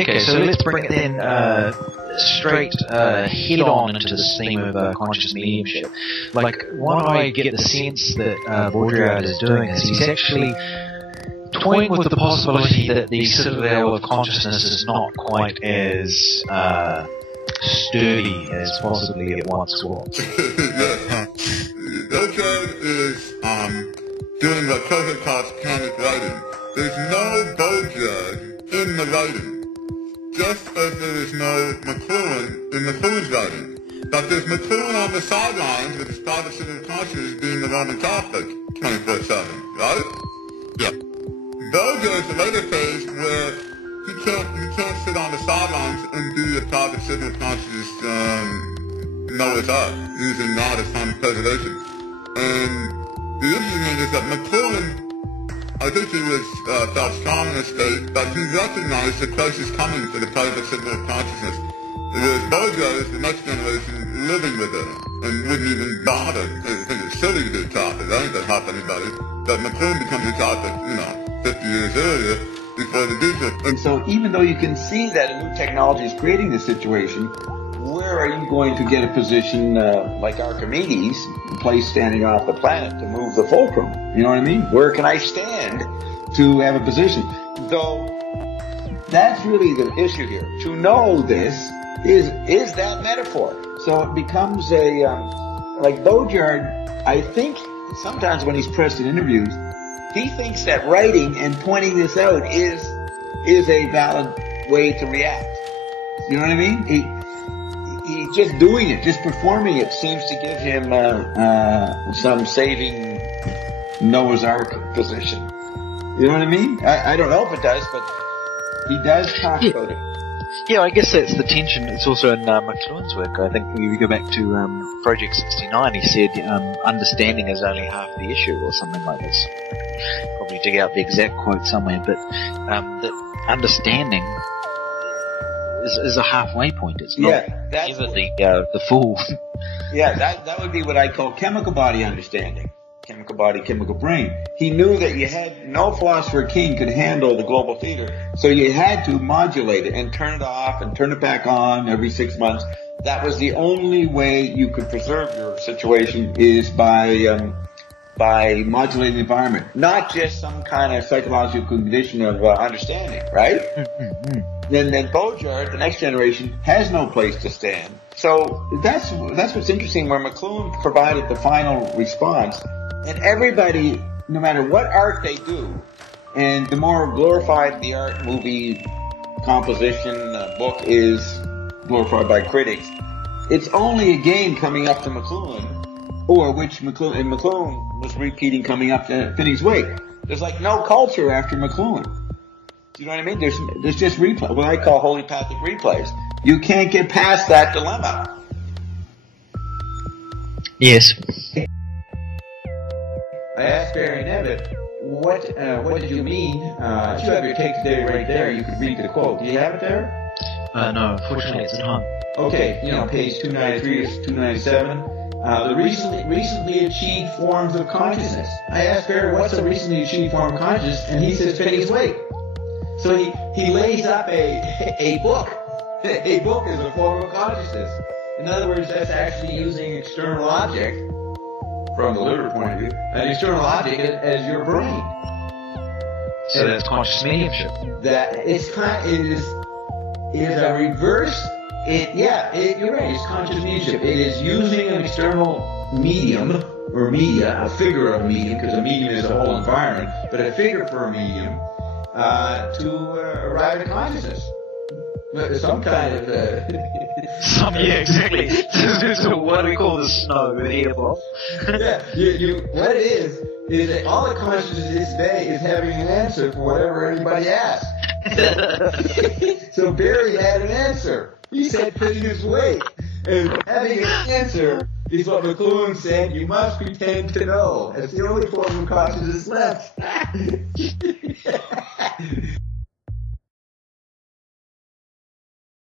Okay, so let's bring it then straight head-on into this theme of conscious mediumship. Like, what I get the sense that Baudrillard is doing is he's actually toying with the possibility that the citadel of consciousness is not quite as sturdy as possibly it once was. Yes. Baudrillard is doing what Cohen calls panic writing. There's no Baudrillard in the writing. Just as there is no McLuhan in McLuhan's writing. But there's McLuhan on the sidelines with his private center of consciousness being the Roman Catholic 24/7, right? Yep. Baudrillard's a later phase where he can't sit on the sidelines and be a private center of consciousness Noah's Ark, using that as time preservation. And the interesting thing is that McLuhan, I think he was felt strong in the state, but he recognized the crisis coming for the private center of consciousness. Whereas Baudrillard is the next generation living with it and wouldn't even bother. I think it's silly to be a Catholic. I think that help anybody. But McLuhan becomes a Catholic, 50 years earlier before the Bishop. And so even though you can see that a new technology is creating this situation, where are you going to get a position like Archimedes, a place standing off the planet to move the fulcrum? You know what I mean? Where can I stand to have a position? Though that's really the issue here. To know this is that metaphor. So it becomes a, like Baudrillard, I think sometimes when he's pressed in interviews, he thinks that writing and pointing this out is a valid way to react. You know what I mean? He's just doing it, just performing it seems to give him some saving Noah's Ark position. You know what I mean? I don't know if it does, but he does talk about it. Yeah, I guess that's the tension. It's also in McLuhan's work. I think when you go back to Project 69, he said understanding is only half the issue, or something like this. Probably dig out the exact quote somewhere, but that understanding is a halfway point. It's not ever the full. Yeah, that would be what I call chemical body understanding. Chemical body, chemical brain. He knew that you had no philosopher king could handle the global theater, so you had to modulate it and turn it off and turn it back on every 6 months. That was the only way you could preserve your situation, is by modulating the environment, not just some kind of psychological condition of understanding, right? Then Baudrillard, the next generation, has no place to stand. So that's what's interesting, where McLuhan provided the final response, and everybody, no matter what art they do, and the more glorified the art, movie, composition, book is glorified by critics, it's only again coming up to McLuhan, or which McLuhan was repeating coming up to Finney's Wake. There's like no culture after McLuhan. Do you know what I mean? There's just replay, what I call homeopathic replays. You can't get past that dilemma. Yes. I asked Barry Nevitt, what did you mean? If you have your take today right there, you could read the quote. Do you have it there? No, unfortunately it's at home. Okay, page 293 to 297. The recently achieved forms of consciousness. I asked Barry, what's a recently achieved form of consciousness? And he says, Finney's Wake. So he lays up a book. A book is a form of consciousness. In other words, that's actually using external object, from the literal point of view, an external object as your brain. So that's conscious mediumship. That it is a reverse. You're right. It's conscious mediumship. It is using an external medium or media, a figure of a medium, because a medium is a whole environment, but a figure for a medium to arrive at consciousness. Some kind of exactly. So what do we call the snow here, Bob? What it is that all the consciousness today is having an answer for whatever anybody asks. So Barry had an answer. He said Finney's Wake. And having an answer is what McLuhan said, you must pretend to know. That's the only form of consciousness left.